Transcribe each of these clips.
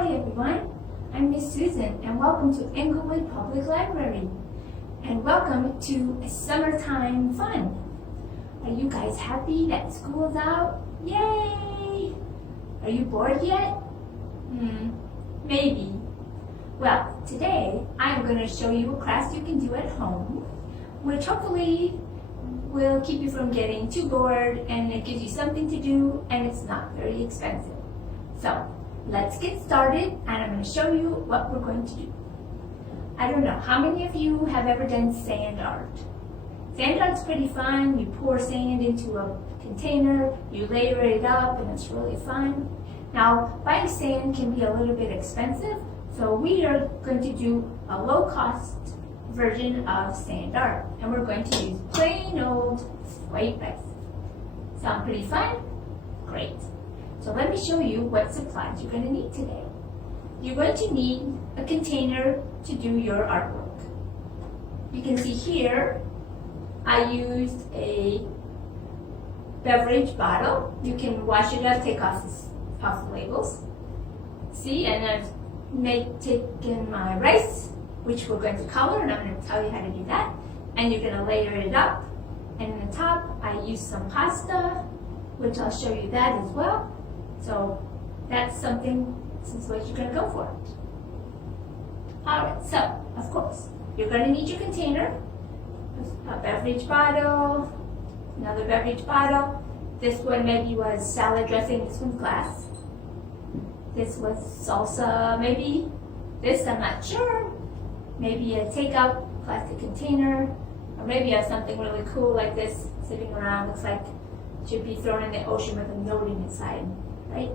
Hi everyone, I'm Miss Susan and welcome to Englewood Public Library and welcome to summertime fun. Are you guys happy that school's out? Yay! Are you bored yet? Maybe. Well, today I'm going to show you a class you can do at home, which hopefully will keep you from getting too bored and it gives you something to do and it's not very expensive. So, let's get started and I'm going to show you what we're going to do. I don't know, how many of you have ever done sand art? Sand art's pretty fun. You pour sand into a container, you layer it up, and it's really fun. Now, buying sand can be a little bit expensive, so we are going to do a low-cost version of sand art, and we're going to use plain old white rice. Sound pretty fun? Great. So let me show you what supplies you're going to need today. You're going to need a container to do your artwork. You can see here, I used a beverage bottle. You can wash it up, take off the labels. See, and I've taken my rice, which we're going to color, and I'm going to tell you how to do that. And you're going to layer it up. And in the top, I used some pasta, which I'll show you that as well. So that's something, this is what you're going to go for. Alright, so, of course, you're going to need your container, a beverage bottle, another beverage bottle. This one maybe was salad dressing, this one's glass. This was salsa, maybe. This, I'm not sure. Maybe a takeout plastic container, or maybe you have something really cool like this sitting around. Looks like it should be thrown in the ocean with a note inside, right?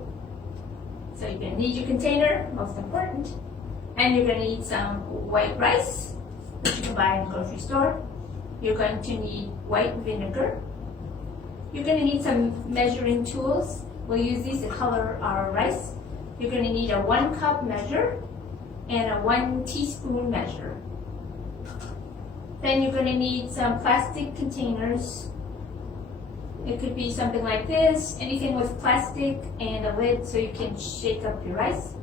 So you're going to need your container, most important, and you're going to need some white rice, which you can buy in the grocery store. You're going to need white vinegar. You're going to need some measuring tools. We'll use these to color our rice. You're going to need a 1 cup measure and a 1 teaspoon measure. Then you're going to need some plastic containers. It could be something like this, anything with plastic and a lid so you can shake up your rice.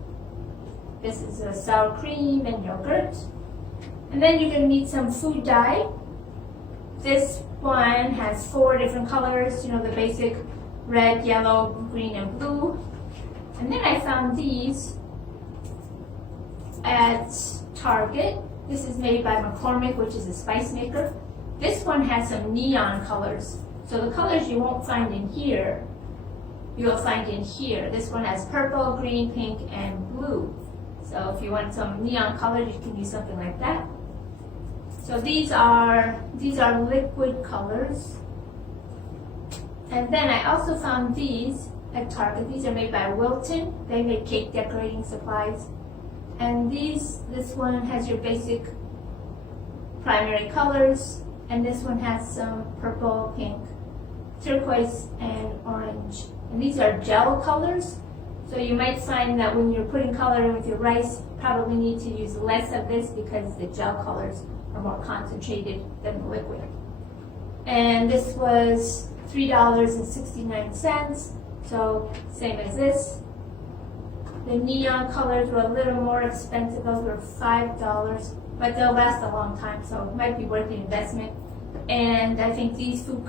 This is a sour cream and yogurt. And then you're going to need some food dye. This one has 4 different colors, you know, the basic red, yellow, green, and blue. And then I found these at Target. This is made by McCormick, which is a spice maker. This one has some neon colors. So the colors you won't find in here, you'll find in here. This one has purple, green, pink, and blue. So if you want some neon colors, you can use something like that. So these are liquid colors. And then I also found these at Target. These are made by Wilton. They make cake decorating supplies. And this one has your basic primary colors, and this one has some purple, pink, turquoise, and orange. And these are gel colors, so you might find that when you're putting color in with your rice, you probably need to use less of this because the gel colors are more concentrated than the liquid. And this was $3.69, so same as this. The neon colors were a little more expensive. Those were $5, but they'll last a long time, so it might be worth the investment. And I think this food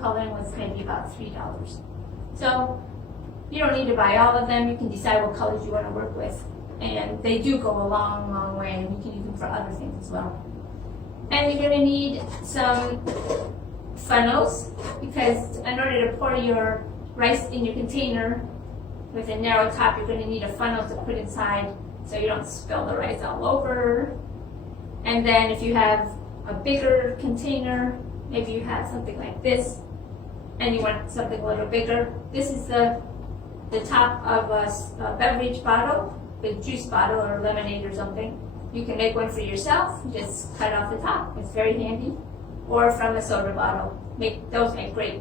coloring was maybe about $3. So you don't need to buy all of them. You can decide what colors you want to work with. And they do go a long, long way, and you can use them for other things as well. And you're going to need some funnels, because in order to pour your rice in your container with a narrow top, you're going to need a funnel to put inside so you don't spill the rice all over. And then if you have a bigger container, maybe you have something like this, and you want something a little bigger. This is the top of a beverage bottle, a juice bottle or lemonade or something. You can make one for yourself, just cut off the top. It's very handy. Or from a soda bottle. Those make great,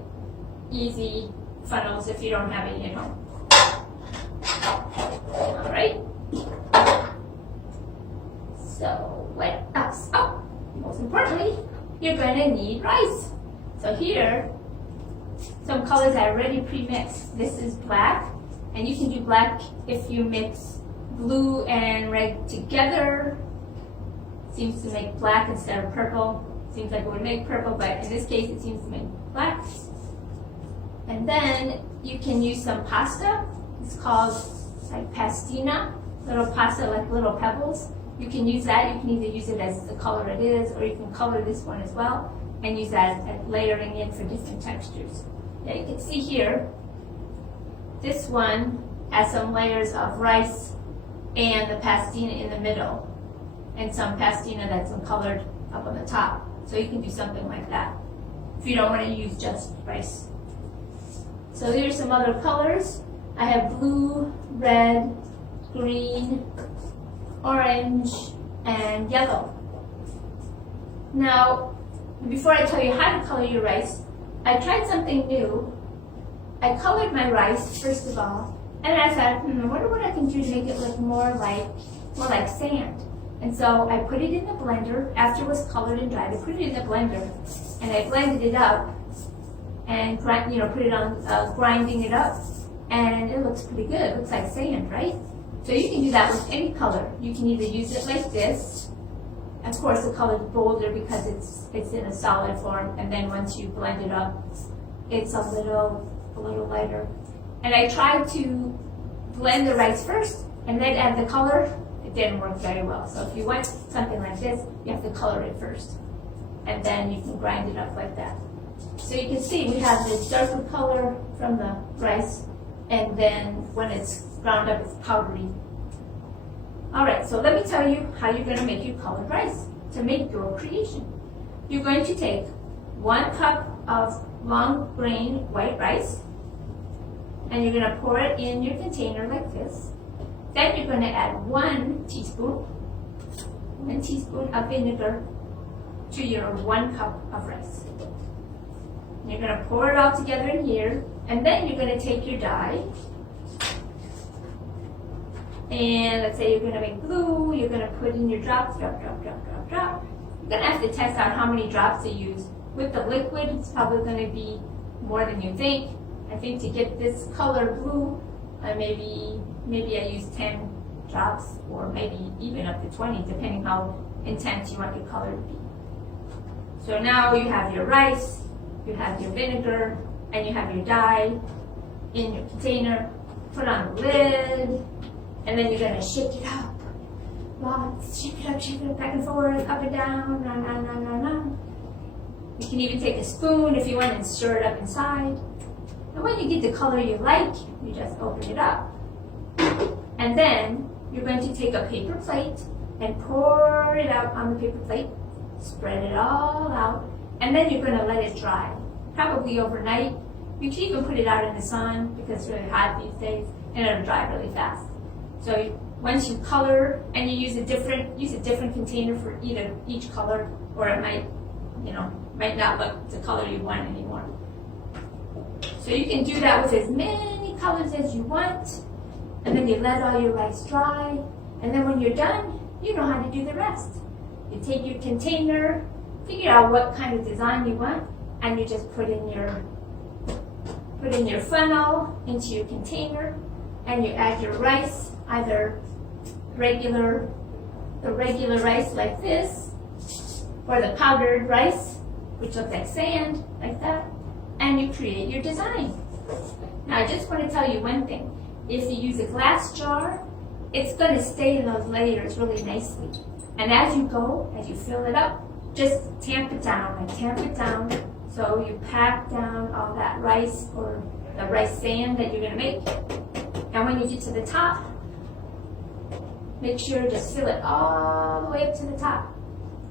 easy funnels if you don't have any at home. Alright. So what else? Oh, most importantly, you're going to need rice. So here, some colors I already pre-mixed. This is black, and you can do black if you mix blue and red together seems to make black instead of purple. Seems like it would make purple, but in this case it seems to make black. And then you can use some pasta. It's called like pastina, little pasta, like little pebbles. You can use that. You can either use it as the color it is, or you can color this one as well and use that as layering in for different textures. Yeah, you can see here, this one has some layers of rice and the pastina in the middle, and some pastina that's colored up on the top. So you can do something like that if you don't want to use just rice. So here's some other colors. I have blue, red, green, orange, and yellow. Now, before I tell you how to color your rice, I tried something new. I colored my rice, first of all, and I thought, I wonder what I can do to make it look more like sand. And so I put it in the blender. After it was colored and dried, I put it in the blender, and I blended it up and put it on grinding it up, and it looks pretty good. It looks like sand, right? So you can do that with any color. You can either use it like this. Of course, the color is bolder because it's in a solid form, and then once you blend it up, it's a little lighter. And I tried to blend the rice first and then add the color. It didn't work very well. So if you want something like this, you have to color it first, and then you can grind it up like that. So you can see we have this darker color from the rice, and then when it's ground up, it's powdery. All right, so let me tell you how you're going to make your colored rice to make your creation. You're going to take 1 cup of long grain white rice, and you're going to pour it in your container like this. Then you're going to add 1 teaspoon of vinegar to your 1 cup of rice. And you're going to pour it all together in here, and then you're going to take your dye. And let's say you're going to make blue, you're going to put in your drops, drop. You're going to have to test out how many drops to use. With the liquid, it's probably going to be more than you think. I think to get this color blue, maybe I use 10 drops, or maybe even up to 20, depending how intense you want your color to be. So now you have your rice, you have your vinegar, and you have your dye in your container. Put on the lid, and then you're going to shake it up. Shake it up, back and forth, up and down, You can even take a spoon if you want and stir it up inside. And when you get the color you like, you just open it up. And then you're going to take a paper plate and pour it out on the paper plate, spread it all out, and then you're going to let it dry, probably overnight. You can even put it out in the sun because it's really hot these days, and it'll dry really fast. So once you color, and you use a different container for each color, or it might not look the color you want anymore. So you can do that with as many colors as you want, and then you let all your rice dry, and then when you're done, you know how to do the rest. You take your container, figure out what kind of design you want, and you just put in your funnel into your container, and you add your rice, either the regular rice like this, or the powdered rice, which looks like sand, like that, and you create your design. Now I just want to tell you one thing. If you use a glass jar, it's going to stay in those layers really nicely. And as you fill it up, just tamp it down. So you pack down all that rice or the rice sand that you're going to make. And when you get to the top, make sure to just fill it all the way up to the top.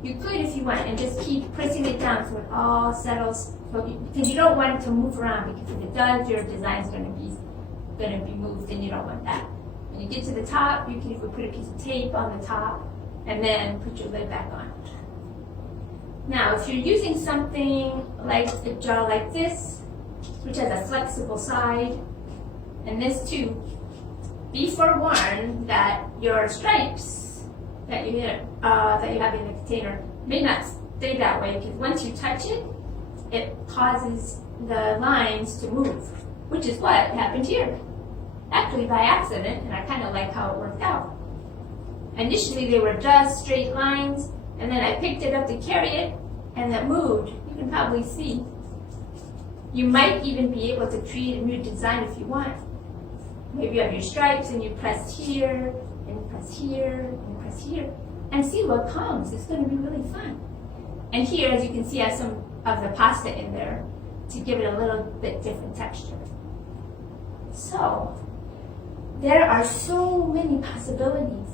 You could, if you want, and just keep pressing it down so it all settles. Because you don't want it to move around, because if it does, your design's going to be moved, and you don't want that. When you get to the top, you can even put a piece of tape on the top, and then put your lid back on. Now, if you're using something like a jar like this, which has a flexible side, and this too, be forewarned that your stripes that you have in the container may not stay that way, because once you touch it, it causes the lines to move, which is what happened here. Actually by accident, and I kind of like how it worked out. Initially they were just straight lines, and then I picked it up to carry it, and it moved. You can probably see. You might even be able to create a new design if you want. Maybe you have your stripes and you press here, and you press here, and you press here, and see what comes. It's going to be really fun. And here, as you can see, I have some of the pasta in there to give it a little bit different texture. So, there are so many possibilities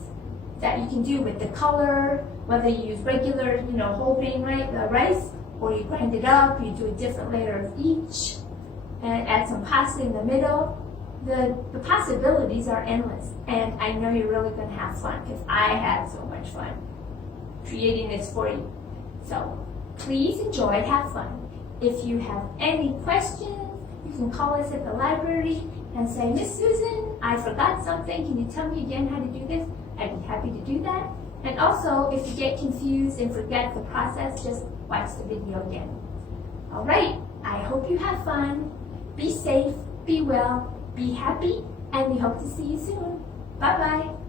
that you can do with the color, whether you use regular, whole grain rice, or you grind it up, you do a different layer of each, and add some pasta in the middle. The possibilities are endless, and I know you're really going to have fun, because I had so much fun creating this for you. So please enjoy, have fun. If you have any questions, you can call us at the library and say, Miss Susan, I forgot something. Can you tell me again how to do this? I'd be happy to do that. And also, if you get confused and forget the process, just watch the video again. All right, I hope you have fun. Be safe, be well, be happy, and we hope to see you soon. Bye-bye.